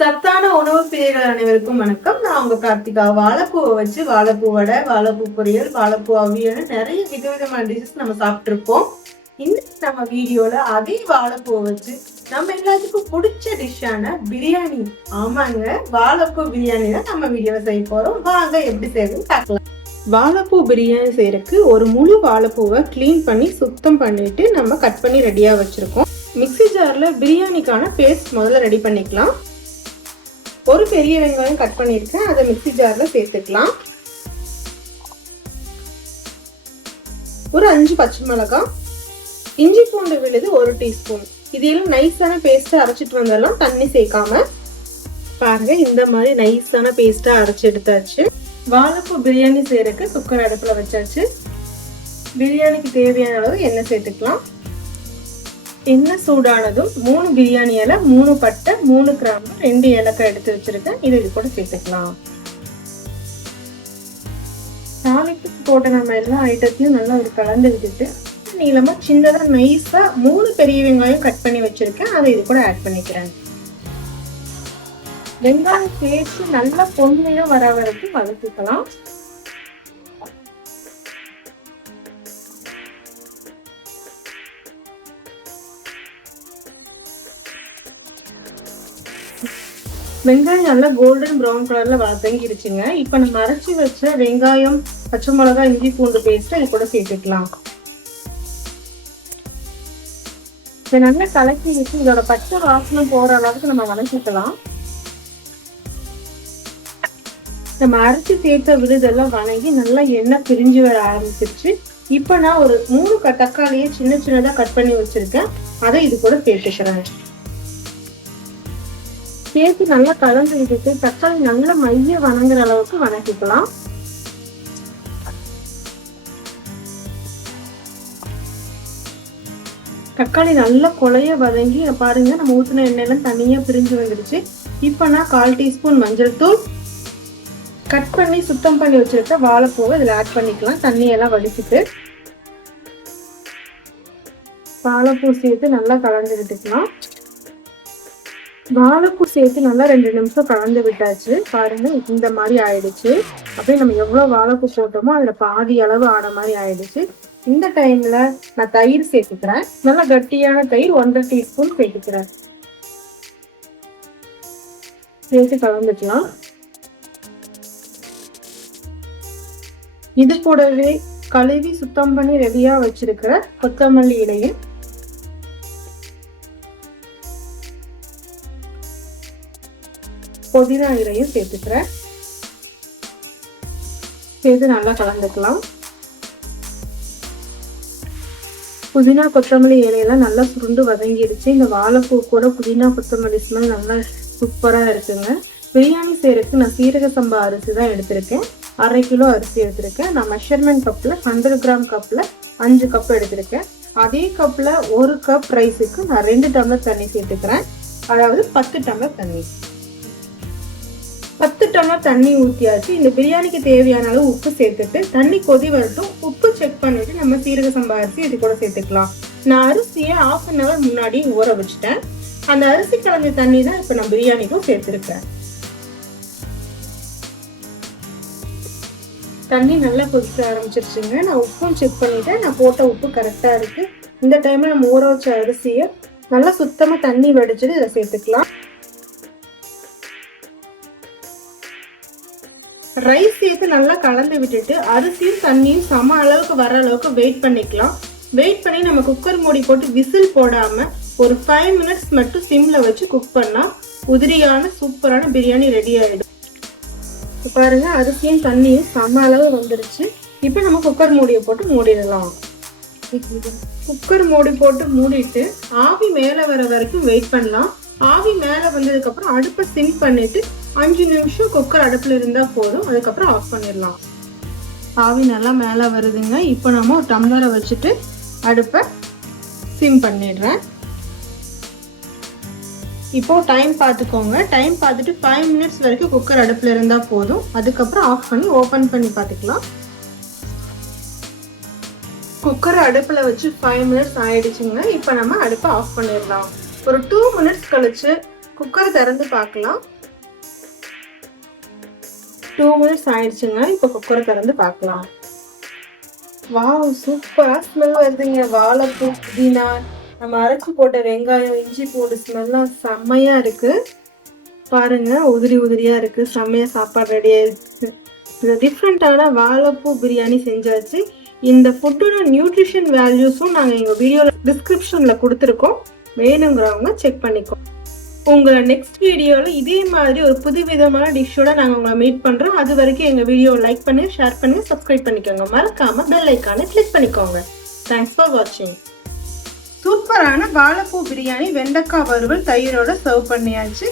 சத்தான உணவு பிரியர்கள் அனைவருக்கும் வணக்கம். நான் உங்க கார்த்திகா. வாழைப்பூவை வச்சு வாழைப்பூ வடை வாழைப்பூ பொரியல் வாழைப்பூ அவியல் நிறைய விதவிதமான டிஷஸ் நம்ம சாப்பிட்டுருப்போம். இன்னைக்கு நம்ம வீடியோல அதே வாழைப்பூவை வச்சு நம்ம எல்லாத்துக்கும் பிடிச்ச டிஷ்ஷான பிரியாணி. ஆமாங்க வாழைப்பூ பிரியாணி தான் நம்ம வீடியோவை செய்ய போறோம். வாங்க எப்படி செய்யறதுன்னு பார்க்கலாம். வாழைப்பூ பிரியாணி செய்யறதுக்கு ஒரு முழு வாழைப்பூவை க்ளீன் பண்ணி சுத்தம் பண்ணிட்டு நம்ம கட் பண்ணி ரெடியா வச்சிருக்கோம். மிக்ஸி ஜார்ல பிரியாணிக்கான பேஸ்ட் முதல்ல ரெடி பண்ணிக்கலாம். ஒரு பெரிய வெங்காயம் கட் பண்ணியிருக்கேன். அதை மிக்சி ஜாரில் சேர்த்துக்கலாம். ஒரு அஞ்சு பச்சை மிளகாய். இஞ்சி பூண்டு விழுது ஒரு டீஸ்பூன். இதையெல்லாம் நைஸான பேஸ்ட்டை அரைச்சிட்டு வந்தாலும் தண்ணி சேர்க்காம பாருங்க இந்த மாதிரி நைஸான பேஸ்ட்டை அரைச்சி எடுத்தாச்சு. வாழைப்பூ பிரியாணி செய்யறதுக்கு குக்கர் அடுப்பில் வச்சாச்சு. பிரியாணிக்கு தேவையான அளவு எண்ணெய் சேர்த்துக்கலாம். எண்ணெய் சூடானதும் மூணு பிரியாணி இலை மூணு பட்டை மூணு கிராம்பு ரெண்டு ஏலக்காய் எடுத்து வச்சுருக்கேன். இது இது கூட சேர்த்துக்கலாம். தாளிப்புக்கு போட்ட நம்ம எல்லா ஐட்டத்தையும் நல்லா ஒரு கலந்து விட்டுட்டு நீளமாக சின்னதாக நைஸாக மூணு பெரிய வெங்காயம் கட் பண்ணி வச்சுருக்கேன். அதை இது கூட ஆட் பண்ணிக்கிறேன். வெங்காயம் சேர்த்து நல்லா பொன்மையாக வர வரைக்கும் வதக்கிக்கலாம். வெங்காயம் நல்லா கோல்டன் ப்ரௌன் கலர்ல வதங்கிருச்சுங்க இப்போ நம்ம அரைச்சி வச்ச வெங்காயம் பச்சை மிளகா இஞ்சி பூண்டு பேஸ்ட் இது கூட சேர்த்துக்கலாம். இதை நல்லா கலக்கி வச்சு இதோட பச்சை வாசனை போற அளவுக்கு நம்ம வதக்கிக்கலாம். நம்ம அரைச்சி சேர்த்த விருதெல்லாம் வணங்கி நல்லா எண்ணெய் பிரிஞ்சு வர ஆரம்பிச்சிருச்சு. இப்போ நான் ஒரு மூணு தக்காளியை சின்ன சின்னதாக கட் பண்ணி வச்சிருக்கேன். அதை இது கூட சேர்த்துக்கிறேன். சேர்த்து நல்லா கலந்து விட்டுட்டு தக்காளி நல்லா மைய வணங்குற அளவுக்கு வணக்கிக்கலாம். தக்காளி நல்லா கொலைய வதங்கி பாருங்க நம்ம ஊற்றின எண்ணெயெல்லாம் தனியாக பிரிஞ்சு வந்துருச்சு. இப்போ நான் கால் டீஸ்பூன் மஞ்சள் தூள் கட் பண்ணி சுத்தம் பண்ணி வச்சிருக்க வாழைப்பூவை இதில் ஆட் பண்ணிக்கலாம். தண்ணியெல்லாம் வடிச்சிட்டு வாழைப்பூ சேர்த்து நல்லா கலந்து விட்டுக்கலாம். வாழைப்பூ சேர்த்து நல்லா ரெண்டு நிமிஷம் கலந்து விட்டாச்சு. பாருங்க இந்த மாதிரி ஆயிடுச்சு. அப்படியே நம்ம எவ்வளவு வாழைப்பூ போட்டோமோ அதுல பாதி அளவு ஆன மாதிரி ஆயிடுச்சு. இந்த டைம்ல நான் தயிர் சேர்த்துக்கிறேன். நல்லா கட்டியான தயிர் ஒன்றரை டீஸ்பூன் சேர்த்துக்கிறேன். சேர்த்து கலந்துக்கலாம். இது கூடவே கழுவி சுத்தம் பண்ணி ரெடியா வச்சிருக்கிற கொத்தமல்லி இலையை புதினா இலையும் சேர்த்துக்கிறேன். சேர்த்து நல்லா கலந்துக்கலாம். புதினா கொத்தமல்லி இலையெல்லாம் நல்லா சுருண்டு வதங்கிடுச்சு. இந்த வாழைப்பூ கூட புதினா கொத்தமல்லி ஸ்மெல் நல்லா சூப்பராக இருக்குங்க. பிரியாணி செய்கிறதுக்கு நான் சீரக சம்பா அரிசி தான் எடுத்திருக்கேன். அரை கிலோ அரிசி எடுத்திருக்கேன். நான் மெஷர்மெண்ட் கப்பில் ஹண்ட்ரட் கிராம் கப்பில் அஞ்சு கப் எடுத்திருக்கேன். அதே கப்பில் ஒரு கப் ரைஸுக்கு நான் ரெண்டு டம்ளர் தண்ணி சேர்த்துக்கிறேன். அதாவது பத்து டம்ளர் தண்ணி. டம்ளர் தண்ணி ஊற்றியாச்சு இந்த பிரியாணிக்கு தேவையான அளவு உப்பு சேர்த்துட்டு தண்ணி கொதி வரட்டும். உப்பு செக் பண்ணிட்டு நம்ம சீரக சம்பா அரிசி இது கூட சேர்த்துக்கலாம். நான் அரிசியை ஆஃப் அன் ஹவர் முன்னாடி ஊற வச்சுட்டேன். அந்த அரிசி கலந்த தண்ணி தான் இப்போ நான் பிரியாணிக்கும் சேர்த்துருக்கேன். தண்ணி நல்லா கொதிக்க ஆரம்பிச்சிருச்சுங்க. நான் உப்பும் செக் பண்ணிட்டேன். நான் போட்ட உப்பு கரெக்டாக இருக்கு. இந்த டைம்ல நம்ம ஊற வச்ச அரிசியை நல்லா சுத்தமாக தண்ணி வடிச்சிட்டு இதை சேர்த்துக்கலாம். ரைஸ் சேர்த்து நல்லா கலந்து விட்டுட்டு அரிசியும் தண்ணியும் சம அளவுக்கு வர அளவுக்கு வெயிட் பண்ணிக்கலாம். வெயிட் பண்ணி நம்ம குக்கர் மூடி போட்டு விசில் போடாமல் ஒரு ஃபைவ் மினிட்ஸ் மட்டும் சிம்மில் வச்சு குக் பண்ணால் உதிரியான சூப்பரான பிரியாணி ரெடி ஆகிடும் பாருங்கள் அரிசியும் தண்ணியும் சம அளவு வந்துருச்சு. இப்போ நம்ம குக்கர் மூடியை போட்டு மூடிடலாம். குக்கர் மூடி போட்டு மூடிட்டு ஆவி மேலே வர வரைக்கும் வெயிட் பண்ணலாம். ஆவி மேலே வந்ததுக்கு அப்புறம் அடுப்பை சிம் பண்ணிட்டு அஞ்சு நிமிஷம் குக்கர் அடுப்புல இருந்தா போதும். அதுக்கப்புறம் ஆஃப் பண்ணிடலாம். ஆவி நல்லா மேலே வருதுங்க. இப்போ நம்ம ஒரு டம்ளரை வச்சுட்டு அடுப்பை சிம் பண்ணிடுறேன். இப்போ டைம் பார்த்துக்கோங்க. டைம் பார்த்துட்டு ஃபைவ் மினிட்ஸ் வரைக்கும் குக்கர் அடுப்பில் இருந்தால் போதும். அதுக்கப்புறம் ஆஃப் பண்ணி ஓப்பன் பண்ணி பார்த்துக்கலாம். குக்கர் அடுப்பில் வச்சு ஃபைவ் மினிட்ஸ் ஆயிடுச்சுங்க. இப்போ நம்ம அடுப்பை ஆஃப் பண்ணிடலாம். ஒரு டூ மினிட்ஸ் கழிச்சு குக்கரை திறந்து பார்க்கலாம். டூ மினிட்ஸ் ஆயிடுச்சுங்க இப்போ குக்கரை திறந்து பார்க்கலாம். வாவ் சூப்பராக ஸ்மெல் வருதுங்க. வாழைப்பூ புதினா நம்ம அரைச்சி போட்ட வெங்காயம் இஞ்சி பூண்டு ஸ்மெல்லாம் செம்மையாக இருக்குது பாருங்க உதிரி உதிரியாக இருக்குது செம்மையாக சாப்பாடு ரெடியாக இருக்குது இது டிஃப்ரெண்ட்டான வாழைப்பூ பிரியாணி செஞ்சாச்சு. இந்த ஃபுட்டோட நியூட்ரிஷன் வேல்யூஸும் நாங்கள் எங்கள் வீடியோவில் டிஸ்கிரிப்ஷனில் கொடுத்துருக்கோம். வேணுங்கிறவங்க செக் பண்ணிக்கோ. உங்களை நெக்ஸ்ட் வீடியோவில் இதே மாதிரி ஒரு புது விதமான டிஷ்ஷோட நாங்கள் உங்களை மீட் பண்ணுறோம் அது வரைக்கும் எங்கள் வீடியோவை லைக் பண்ணி ஷேர் பண்ணி சப்ஸ்கிரைப் பண்ணிக்கோங்க. மறக்காமல் பெல் ஐக்கானை கிளிக் பண்ணிக்கோங்க. தேங்க்ஸ் ஃபார் வாட்சிங் சூப்பரான வாழைப்பூ பிரியாணி வெண்டைக்காய் வறுவல் தயிரோட சர்வ் பண்ணியாச்சு.